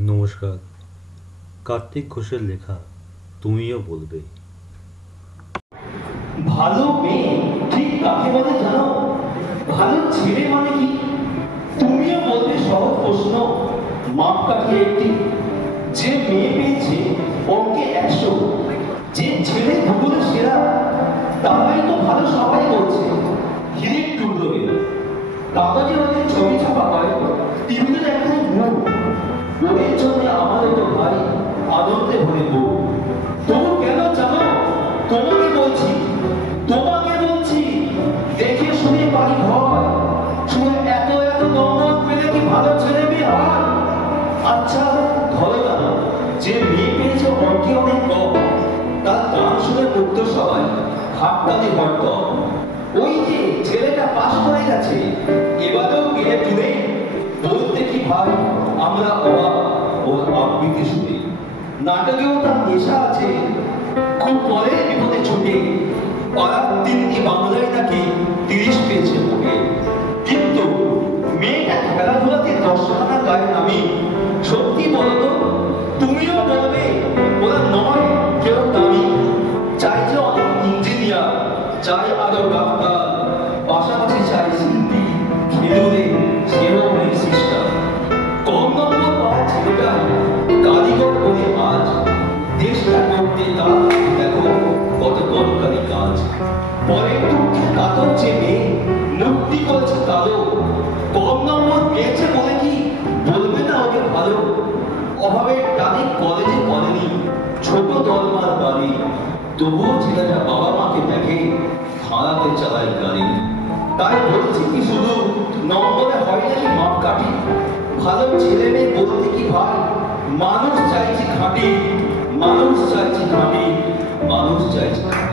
নমস্কার। কার্তিক ঘোষের লেখা তুমিও বলবে। ভালো মেয়ে ঠিক কাকে বলে জানো? ভালো ছেলে মানে কি? তুমিও বলবে সহজ প্রশ্ন, মাপকাঠি একটি। যে মেয়ে পেয়েছে অঙ্কে 100, যে ছেলে ভূগোলে সেরা, তারাই তো ভালো সবাই বলছে। হিরের টুকরো মেয়ে, কাগজে ওদের ছবি ছাপা হয়, টিভিতে দেখায় মুখ। ওদের জন্য আমাদের তো ভাই আনন্দে ভরে বউ। তবু কেন জানো? তোমাকে বলছি, তোমাকে বলছি, দেখে শুনে বাড়ি ভয়। শুনে এত এত নম্বর পেলে কি ভালো ছেলে মেয়ে হয়? আচ্ছা ধরো না, যে মেয়ে পেয়েছে অঙ্কে অনেক কম, তার গান শুনে মুক্ত সবাই হাততালি হয়তো। ওই যে ছেলেটা পাশ করে গেছে, এবারেও পেয়ে তুলে বলতে কি ভাই আমরা অবাক ওর আবৃত্তি শুনে। নাটকেও তার নেশা আছে, খুব পরে বিপদে ছুটে পাড়ার তিনটি বাংলায় নাকি 30 পেয়েছে ওকে। কিন্তু মেয়েটা খেলাধুলাতে 10খানা গায়ে নামি। সত্যি বলতো, তুমিও বলবে ওরা নয় কেউ দামি। চাইছে অনেক ইঞ্জিনিয়ার, চাই আরো ডাক্তার, পাশাপাশি চাই শিল্পী, খেলুড়ে, সেরকম সিস্টার। কম নম্বর পাওয়া ছেলেটাই কারিগর করে আজ দেশটা করতে তার দেখো কত দরকারি কাজ। পরে দুঃখে কাতর যে মেয়ে মূর্তি করেছে তারও, কম নম্বর পেয়েছে বলে কি বলবে না ওকে ভালো? অভাবে টানে কলেজে পড়েনি, ছোট দলমার বাড়ি, তবুও ছেলেটা বাবা মাকে দেখে ভাড়াতে চালায় গাড়ি। তাই বলছি কি শুধু নম্বরে হয় নাকি মাপকাঠি? ভালো ছেলে মেয়ে বলতে কি ভাই মানুষ চাইছে খাঁটি, মানুষ চাইছে খাঁটি, মানুষ চাইছে খাঁটি।